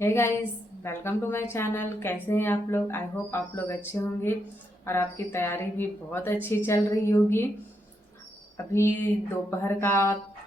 Hey guys, welcome to my channel. कैसे हैं आप लोग? आई होप आप लोग अच्छे होंगे और आपकी तैयारी भी बहुत अच्छी चल रही होगी। अभी दोपहर का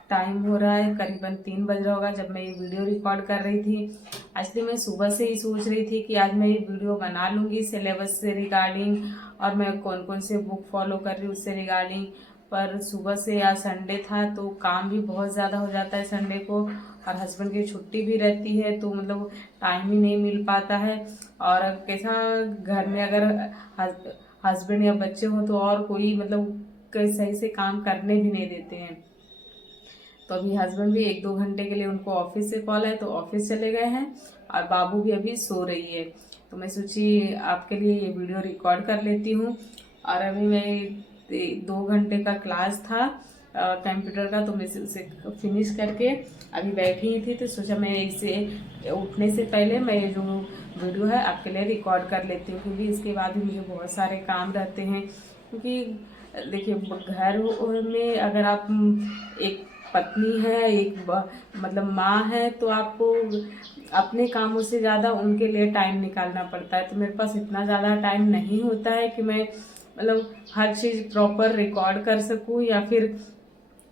टाइम हो रहा है, करीबन 3 बज रहा होगा जब मैं ये वीडियो रिकॉर्ड कर रही थी। एक्चुअली मैं सुबह से ही सोच रही थी कि आज मैं ये वीडियो बना लूँगी सिलेबस से रिगार्डिंग, और मैं कौन कौन से बुक फॉलो कर रही हूँ उससे रिगार्डिंग। पर सुबह से आज संडे था तो काम भी बहुत ज़्यादा हो जाता है संडे को, और हस्बैंड की छुट्टी भी रहती है तो मतलब टाइम ही नहीं मिल पाता है। और कैसा, घर में अगर हस्बैंड या बच्चे हो तो और कोई मतलब सही से काम करने भी नहीं देते हैं। तो अभी हस्बैंड भी 1-2 घंटे के लिए, उनको ऑफिस से कॉल है तो ऑफिस चले गए हैं, और बाबू भी अभी सो रही है। तो मैं सोची आपके लिए ये वीडियो रिकॉर्ड कर लेती हूँ। और अभी मैं 2 घंटे का क्लास था कंप्यूटर का, तो मैं उसे फिनिश करके अभी बैठी ही थी, तो सोचा मैं इसे उठने से पहले मैं ये जो वीडियो है आपके लिए रिकॉर्ड कर लेती हूँ, क्योंकि इसके बाद भी मुझे बहुत सारे काम रहते हैं। क्योंकि देखिए, घर में अगर आप एक पत्नी है, मतलब माँ है, तो आपको अपने कामों से ज़्यादा उनके लिए टाइम निकालना पड़ता है। तो मेरे पास इतना ज़्यादा टाइम नहीं होता है कि मैं मतलब हर चीज़ प्रॉपर रिकॉर्ड कर सकूँ, या फिर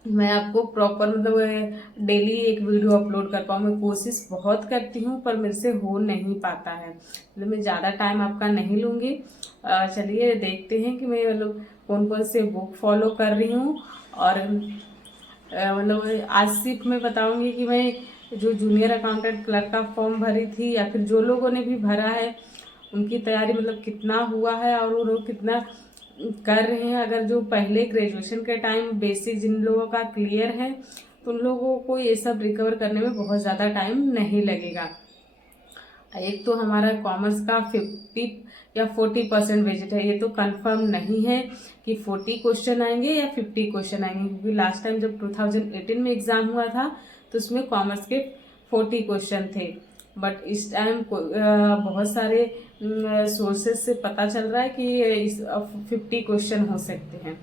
मैं आपको प्रॉपर मतलब डेली एक वीडियो अपलोड कर पाऊँ। मैं कोशिश बहुत करती हूँ पर मेरे से हो नहीं पाता है। मतलब मैं ज़्यादा टाइम आपका नहीं लूँगी। चलिए देखते हैं कि मैं मतलब कौन कौन से बुक फॉलो कर रही हूँ। और मतलब आज सिर्फ मैं बताऊंगी कि मैं जो जूनियर अकाउंटेंट क्लर्क का फॉर्म भरी थी, या फिर जो लोगों ने भी भरा है उनकी तैयारी मतलब कितना हुआ है और वो लोग कितना कर रहे हैं। अगर जो पहले ग्रेजुएशन के टाइम बेसिक जिन लोगों का क्लियर है तो उन लोगों को ये सब रिकवर करने में बहुत ज़्यादा टाइम नहीं लगेगा। एक तो हमारा कॉमर्स का 50 या 40% विजिट है, ये तो कंफर्म नहीं है कि 40 क्वेश्चन आएंगे या 50 क्वेश्चन आएंगे, क्योंकि लास्ट टाइम जब 2018 में एग्जाम हुआ था तो उसमें कॉमर्स के 40 क्वेश्चन थे। बट इस टाइम बहुत सारे सोर्सेज से पता चल रहा है कि इस 50 क्वेश्चन हो सकते हैं।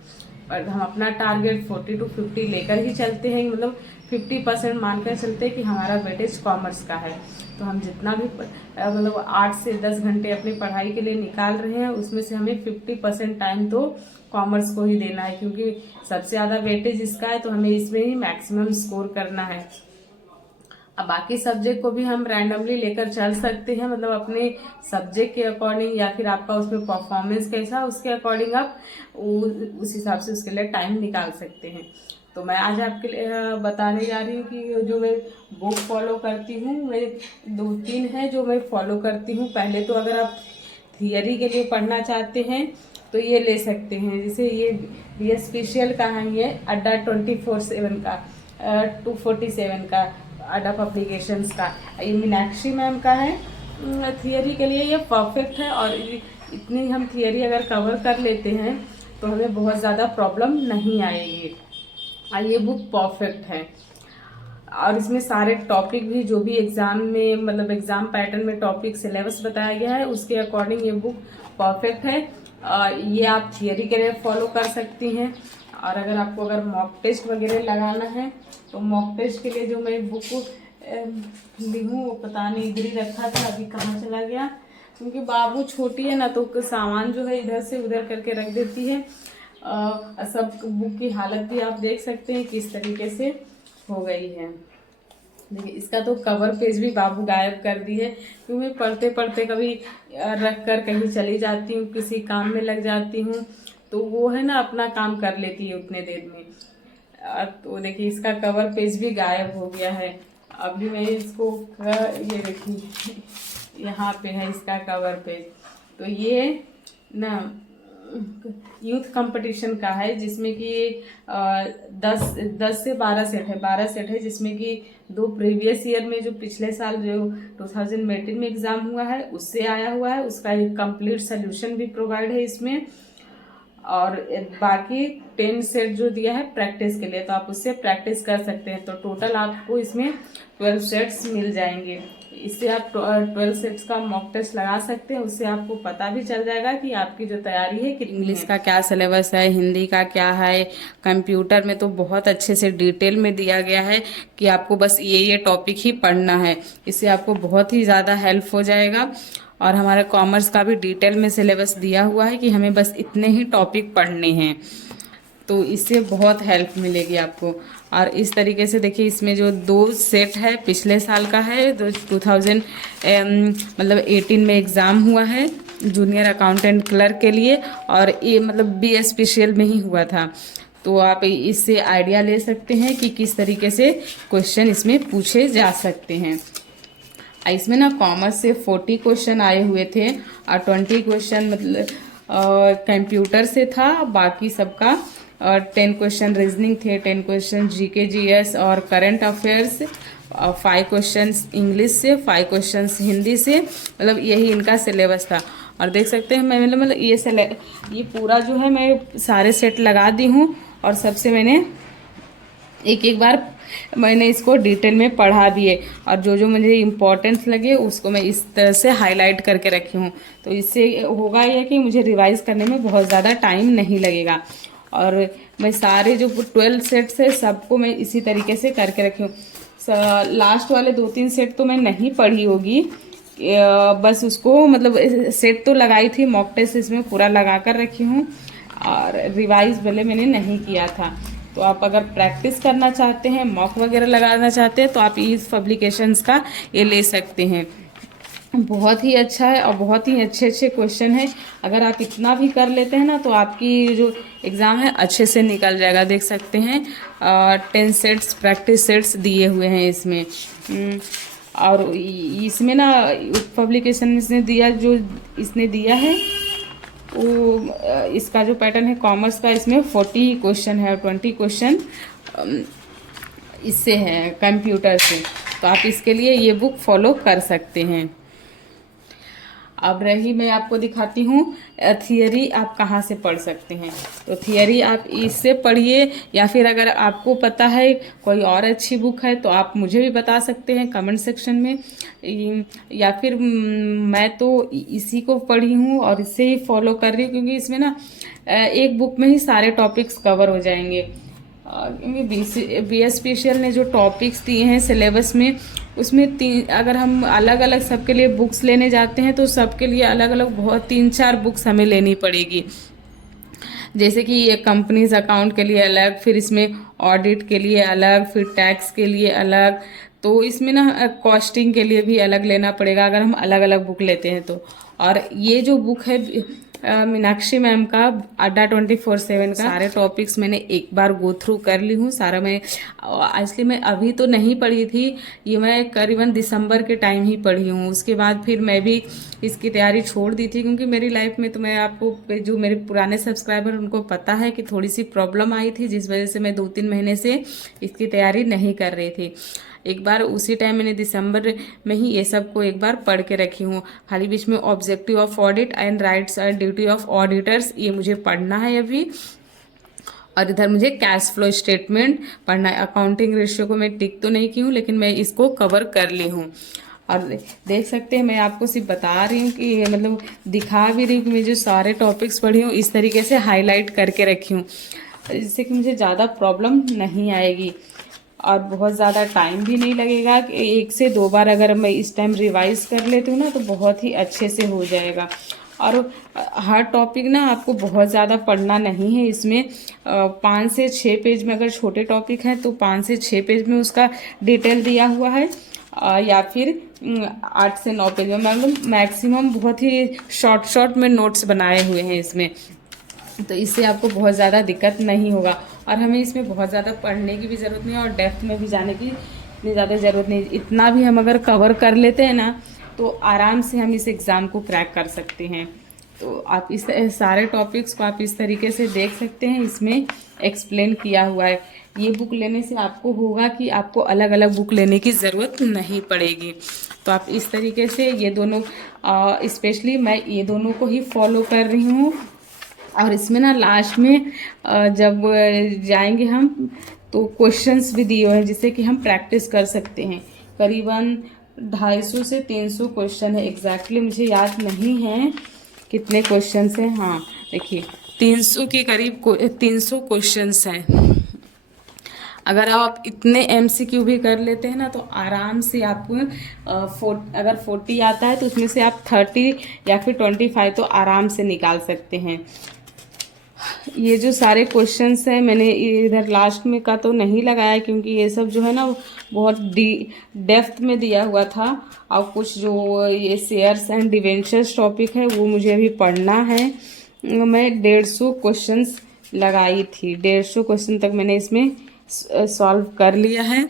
और हम अपना टारगेट 40 to 50 लेकर ही चलते हैं, मतलब 50% मानकर चलते हैं कि हमारा वेटेज कॉमर्स का है। तो हम जितना भी मतलब 8 से 10 घंटे अपनी पढ़ाई के लिए निकाल रहे हैं, उसमें से हमें 50% टाइम तो कॉमर्स को ही देना है, क्योंकि सबसे ज़्यादा वेटेज इसका है, तो हमें इसमें ही मैक्सिमम स्कोर करना है। अब बाकी सब्जेक्ट को भी हम रैंडमली लेकर चल सकते हैं, मतलब अपने सब्जेक्ट के अकॉर्डिंग, या फिर आपका उसमें परफॉर्मेंस कैसा उसके अकॉर्डिंग आप उस हिसाब से उसके लिए टाइम निकाल सकते हैं। तो मैं आज आपके लिए बताने जा रही हूँ कि जो मैं बुक फॉलो करती हूँ, मैं 2-3 है जो मैं फॉलो करती हूँ। पहले तो अगर आप थियरी के लिए पढ़ना चाहते हैं तो ये ले सकते हैं, जैसे ये स्पेशल का है, ये अड्डा 24/7 का 247 का अड्डा पब्लिकेशंस का, ये मीनाक्षी मैम का है। थियरी के लिए ये परफेक्ट है, और इतनी हम थियरी अगर कवर कर लेते हैं तो हमें बहुत ज़्यादा प्रॉब्लम नहीं आएगी। ये बुक परफेक्ट है, और इसमें सारे टॉपिक भी जो भी एग्जाम में मतलब एग्जाम पैटर्न में टॉपिक सिलेबस बताया गया है उसके अकॉर्डिंग ये बुक परफेक्ट है। ये आप थियरी के लिए फॉलो कर सकती हैं। और अगर मॉक टेस्ट वगैरह लगाना है तो मॉक टेस्ट के लिए जो मैं बुक ली हूँ, वो पता नहीं इधर ही रखा था, अभी कहाँ चला गया, क्योंकि बाबू छोटी है ना, तो सामान जो है इधर से उधर करके रख देती है। सब बुक की हालत भी आप देख सकते हैं किस तरीके से हो गई है। देखिए, इसका तो कवर पेज भी बाबू गायब कर दी है, क्योंकि पढ़ते पढ़ते कभी रख कर कहीं चली जाती हूँ, किसी काम में लग जाती हूँ, तो वो है ना अपना काम कर लेती है उतने देर में। तो देखिए, इसका कवर पेज भी गायब हो गया है। अभी मैं इसको ये देखिए यहाँ पे है इसका कवर पेज। तो ये ना यूथ कंपटीशन का है, जिसमें कि 10 से 12 सेट है, जिसमें कि 2 प्रीवियस ईयर में जो पिछले साल जो 2018 में एग्जाम हुआ है उससे आया हुआ है, उसका एक कंप्लीट सोल्यूशन भी प्रोवाइड है इसमें। और बाकी 10 सेट जो दिया है प्रैक्टिस के लिए, तो आप उससे प्रैक्टिस कर सकते हैं। तो टोटल आपको इसमें 12 सेट्स मिल जाएंगे। इससे आप 12 सेट्स का मॉक टेस्ट लगा सकते हैं। उससे आपको पता भी चल जाएगा कि आपकी जो तैयारी है कितनी इंग्लिश का क्या सिलेबस है, हिंदी का क्या है, कंप्यूटर में तो बहुत अच्छे से डिटेल में दिया गया है कि आपको बस ये टॉपिक ही पढ़ना है। इससे आपको बहुत ही ज़्यादा हेल्प हो जाएगा। और हमारे कॉमर्स का भी डिटेल में सिलेबस दिया हुआ है कि हमें बस इतने ही टॉपिक पढ़ने हैं, तो इससे बहुत हेल्प मिलेगी आपको। और इस तरीके से देखिए, इसमें जो 2 सेट है पिछले साल का है, 2000 मतलब 18 में एग्ज़ाम हुआ है जूनियर अकाउंटेंट क्लर्क के लिए, और ये मतलब बी स्पेशल में ही हुआ था। तो आप इससे आइडिया ले सकते हैं कि किस तरीके से क्वेश्चन इसमें पूछे जा सकते हैं। इसमें ना कॉमर्स से 40 क्वेश्चन आए हुए थे और 20 क्वेश्चन मतलब कंप्यूटर से था। बाकी सबका 10 क्वेश्चन रीजनिंग थे, 10 क्वेश्चन जीके जीएस और करंट अफेयर्स, 5 क्वेश्चन इंग्लिश से, 5 क्वेश्चन हिंदी से, मतलब यही इनका सिलेबस था। और देख सकते हैं मैं मतलब ये पूरा जो है मैं सारे सेट लगा दी हूँ और सबसे मैंने एक बार मैंने इसको डिटेल में पढ़ा भी है, और जो जो मुझे इम्पोर्टेंस लगे उसको मैं इस तरह से हाईलाइट करके रखी हूँ। तो इससे होगा ये कि मुझे रिवाइज करने में बहुत ज़्यादा टाइम नहीं लगेगा। और मैं सारे जो 12 सेट्स है सबको मैं इसी तरीके से करके रखी हूँ। लास्ट वाले 2-3 सेट तो मैं नहीं पढ़ी होगी, बस उसको मतलब सेट तो लगाई थी, मॉक टेस्ट इसमें पूरा लगा कर रखी हूँ, और रिवाइज भले मैंने नहीं किया था। तो आप अगर प्रैक्टिस करना चाहते हैं, मॉक वगैरह लगाना चाहते हैं, तो आप इस पब्लिकेशंस का ये ले सकते हैं। बहुत ही अच्छा है और बहुत ही अच्छे अच्छे क्वेश्चन है। अगर आप इतना भी कर लेते हैं ना तो आपकी जो एग्ज़ाम है अच्छे से निकल जाएगा। देख सकते हैं 10 सेट्स प्रैक्टिस सेट्स दिए हुए हैं इसमें। और इसमें ना पब्लिकेशन इसने दिया, जो इसने दिया है वो इसका जो पैटर्न है कॉमर्स का, इसमें 40 क्वेश्चन है और 20 क्वेश्चन इससे है कंप्यूटर से। तो आप इसके लिए ये बुक फॉलो कर सकते हैं। अब रही मैं आपको दिखाती हूँ थियरी आप कहाँ से पढ़ सकते हैं। तो थियरी आप इससे पढ़िए, या फिर अगर आपको पता है कोई और अच्छी बुक है तो आप मुझे भी बता सकते हैं कमेंट सेक्शन में। या फिर मैं तो इसी को पढ़ी हूँ और इससे ही फॉलो कर रही हूँ, क्योंकि इसमें ना एक बुक में ही सारे टॉपिक्स कवर हो जाएंगे। बी स्पेशल ने जो टॉपिक्स दिए हैं सिलेबस में, उसमें अगर हम अलग अलग सबके लिए बुक्स लेने जाते हैं तो सबके लिए अलग अलग बहुत 3-4 बुक्स हमें लेनी पड़ेगी। जैसे कि ये कंपनीज अकाउंट के लिए अलग, फिर इसमें ऑडिट के लिए अलग, फिर टैक्स के लिए अलग, तो इसमें ना कॉस्टिंग के लिए भी अलग लेना पड़ेगा अगर हम अलग अलग बुक लेते हैं तो। और ये जो बुक है मीनाक्षी मैम का अड्डा 24/7 का, सारे टॉपिक्स मैंने एक बार गो थ्रू कर ली हूँ सारा। मैं एक्चुअली मैं अभी तो नहीं पढ़ी थी, ये मैं करीबन दिसंबर के टाइम ही पढ़ी हूँ। उसके बाद फिर मैं भी इसकी तैयारी छोड़ दी थी, क्योंकि मेरी लाइफ में तो मैं आपको जो मेरे पुराने सब्सक्राइबर उनको पता है कि थोड़ी सी प्रॉब्लम आई थी, जिस वजह से मैं 2-3 महीने से इसकी तैयारी नहीं कर रही थी। एक बार उसी टाइम मैंने दिसंबर में ही ये सब को एक बार पढ़ के रखी हूँ। खाली बीच में objective of audit and rights and duty of auditors ये मुझे पढ़ना है अभी। और इधर मुझे कैश फ्लो स्टेटमेंट पढ़ना है। अकाउंटिंग रेशियो को मैं टिक तो नहीं की हूँ, लेकिन मैं इसको कवर कर ली हूँ। और देख सकते हैं मैं आपको सिर्फ बता रही हूँ कि मतलब दिखा भी रही हूँ कि मैं जो सारे टॉपिक्स पढ़ी हूँ इस तरीके से हाईलाइट करके रखी हूँ, जिससे कि मुझे ज़्यादा प्रॉब्लम नहीं आएगी और बहुत ज़्यादा टाइम भी नहीं लगेगा। 1 से 2 बार अगर मैं इस टाइम रिवाइज कर लेती हूँ ना तो बहुत ही अच्छे से हो जाएगा। और हर टॉपिक ना आपको बहुत ज़्यादा पढ़ना नहीं है। इसमें 5 से 6 पेज में अगर छोटे टॉपिक हैं तो 5 से 6 पेज में उसका डिटेल दिया हुआ है, या फिर 8 से 9 पेज में, मतलब मैक्सिमम बहुत ही शॉर्ट में नोट्स बनाए हुए हैं इसमें। तो इससे आपको बहुत ज़्यादा दिक्कत नहीं होगा। और हमें इसमें बहुत ज़्यादा पढ़ने की भी ज़रूरत नहीं है और डेप्थ में भी जाने की इतनी ज़्यादा ज़रूरत नहीं। इतना भी हम अगर कवर कर लेते हैं ना तो आराम से हम इस एग्ज़ाम को क्रैक कर सकते हैं। तो आप इस सारे टॉपिक्स को आप इस तरीके से देख सकते हैं, इसमें एक्सप्लेन किया हुआ है। ये बुक लेने से आपको होगा कि आपको अलग अलग बुक लेने की ज़रूरत नहीं पड़ेगी। तो आप इस तरीके से ये दोनों स्पेशली मैं ये दोनों को ही फॉलो कर रही हूँ। और इसमें ना लास्ट में जब जाएंगे हम तो क्वेश्चंस भी दिए हुए हैं जिससे कि हम प्रैक्टिस कर सकते हैं। करीबन 250 से 300 क्वेश्चन है। एग्जैक्टली मुझे याद नहीं है कितने क्वेश्चन हैं। हाँ देखिए 300 के करीब 300 क्वेश्चंस हैं। अगर आप इतने MCQ भी कर लेते हैं ना तो आराम से आपको अगर 40 आता है तो उसमें से आप 30 या फिर 25 तो आराम से निकाल सकते हैं। ये जो सारे क्वेश्चंस हैं मैंने इधर लास्ट में का तो नहीं लगाया क्योंकि ये सब जो है ना बहुत डेप्थ में दिया हुआ था, और कुछ जो ये शेयर्स एंड डिवेंचर्स टॉपिक है वो मुझे अभी पढ़ना है। मैं 150 क्वेश्चंस लगाई थी, 150 क्वेश्चन तक मैंने इसमें सॉल्व कर लिया है।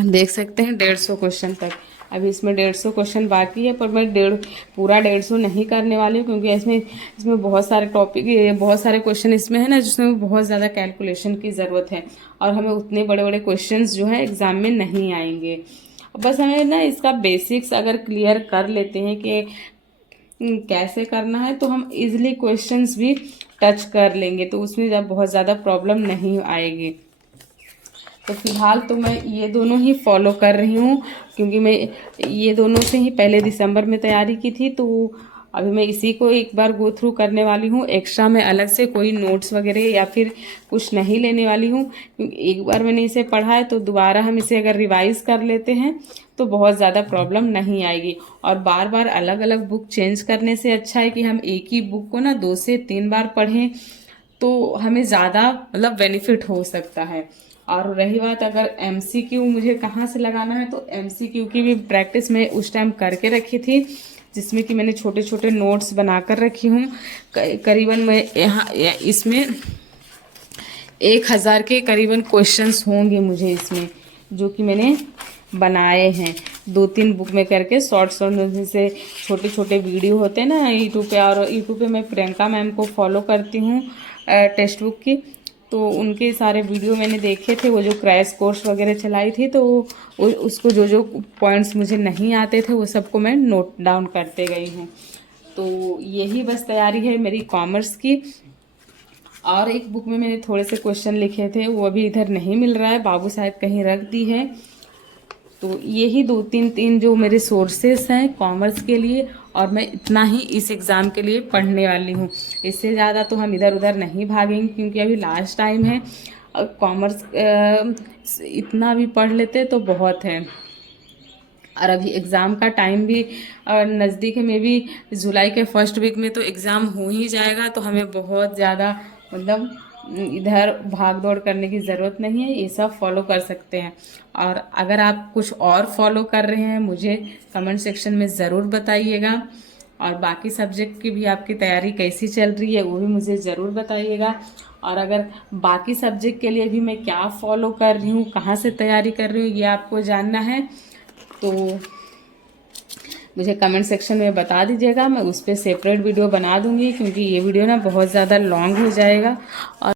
देख सकते हैं 150 क्वेश्चन तक। अभी इसमें 150 क्वेश्चन बाकी है, पर मैं पूरा 150 नहीं करने वाली हूँ क्योंकि इसमें बहुत सारे टॉपिक, बहुत सारे क्वेश्चन इसमें है ना जिसमें बहुत ज़्यादा कैलकुलेशन की ज़रूरत है, और हमें उतने बड़े बड़े क्वेश्चंस जो है एग्ज़ाम में नहीं आएंगे। बस हमें ना इसका बेसिक्स अगर क्लियर कर लेते हैं कि कैसे करना है तो हम इजीली क्वेश्चंस भी टच कर लेंगे, तो उसमें जब बहुत ज़्यादा प्रॉब्लम नहीं आएगी। तो फिलहाल तो मैं ये दोनों ही फॉलो कर रही हूँ क्योंकि मैं ये दोनों से ही पहले दिसंबर में तैयारी की थी, तो अभी मैं इसी को एक बार गो थ्रू करने वाली हूँ। एक्स्ट्रा मैं अलग से कोई नोट्स वगैरह या फिर कुछ नहीं लेने वाली हूँ क्योंकि एक बार मैंने इसे पढ़ा है तो दोबारा हम इसे अगर रिवाइज कर लेते हैं तो बहुत ज़्यादा प्रॉब्लम नहीं आएगी। और बार बार अलग अलग बुक चेंज करने से अच्छा है कि हम एक ही बुक को ना 2 से 3 बार पढ़ें, तो हमें ज़्यादा मतलब बेनिफिट हो सकता है। और रही बात अगर MCQ मुझे कहाँ से लगाना है, तो MCQ की भी प्रैक्टिस मैं उस टाइम करके रखी थी जिसमें कि मैंने छोटे छोटे नोट्स बनाकर रखी हूँ। करीबन मैं यहाँ इसमें 1000 के करीबन क्वेश्चंस होंगे मुझे इसमें, जो कि मैंने बनाए हैं 2-3 बुक में करके। शॉर्ट्स से छोटे छोटे वीडियो होते हैं ना यूट्यूब पे, और यूट्यूब पे मैं प्रियंका मैम को फॉलो करती हूँ टेक्स्ट बुक की, तो उनके सारे वीडियो मैंने देखे थे, वो जो क्रैश कोर्स वगैरह चलाई थी, तो उसको जो जो पॉइंट्स मुझे नहीं आते थे वो सबको मैं नोट डाउन करते गई हूँ। तो यही बस तैयारी है मेरी कॉमर्स की। और एक बुक में मैंने थोड़े से क्वेश्चन लिखे थे, वो अभी इधर नहीं मिल रहा है, बाबू शायद कहीं रख दी है। तो यही 2-3 जो मेरे सोर्सेस हैं कॉमर्स के लिए, और मैं इतना ही इस एग्ज़ाम के लिए पढ़ने वाली हूँ। इससे ज़्यादा तो हम इधर उधर नहीं भागेंगे क्योंकि अभी लास्ट टाइम है। कॉमर्स इतना भी पढ़ लेते तो बहुत है। और अभी एग्ज़ाम का टाइम भी नज़दीक है, मे भी जुलाई के फर्स्ट वीक में तो एग्ज़ाम हो ही जाएगा, तो हमें बहुत ज़्यादा मतलब इधर भाग दौड़ करने की ज़रूरत नहीं है, ये सब फॉलो कर सकते हैं। और अगर आप कुछ और फॉलो कर रहे हैं मुझे कमेंट सेक्शन में ज़रूर बताइएगा, और बाकी सब्जेक्ट की भी आपकी तैयारी कैसी चल रही है वो भी मुझे ज़रूर बताइएगा। और अगर बाकी सब्जेक्ट के लिए भी मैं क्या फॉलो कर रही हूँ, कहाँ से तैयारी कर रही हूँ, ये आपको जानना है तो मुझे कमेंट सेक्शन में बता दीजिएगा। मैं उस पर सेपरेट वीडियो बना दूंगी क्योंकि ये वीडियो ना बहुत ज़्यादा लॉन्ग हो जाएगा। और